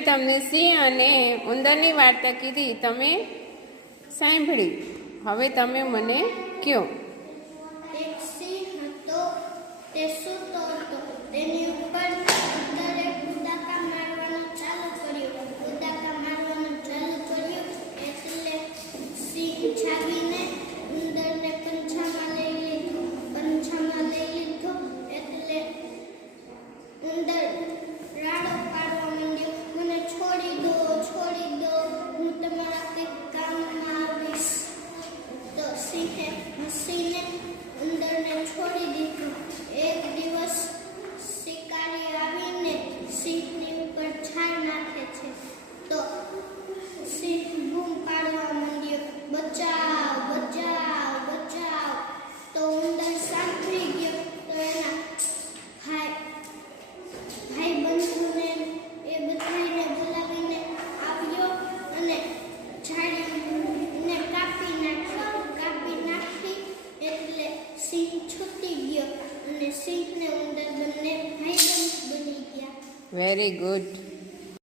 મેં તમને સિંહ અને ઉંદરની વાર્તા કીધી, તમે સાંભળી. હવે તમે મને કહો. એક સિંહ હતો, તે સૂતો હતો. તેની ઉપર ઉંદરે કુદાકા મારવાનું ચાલુ કર્યું. એટલે સિંહ જાગીને ઉંદરને પંજામાં લઈ લીધો. એટલે ઉંદર રાડો પાડવા માંડ્યો, મને છોડી દો, હું તમારા કંઈક કામમાં આવીશ. તો સિંહે હસીને ઉંદરને છોડી દીધો. એક દિવસ શિકારી આવીને સિંહની ઉપર છાલ નાખે છે. તો સિંહ બૂમ પાડવા માંડ્યો, બચાવ, બચાવ, બચાવ. તો ઉંદર શાંત થઈ ગયો. તો એના ભાઈ બંધુને એ બધાને બોલાવીને આવ્યો અને ઝાડીને કાપી નાખી. એટલે સિંહ છૂટી ગયો અને સિંહ ને ઉંદર બંને ભાઈબંધ બની ગયા. Very good.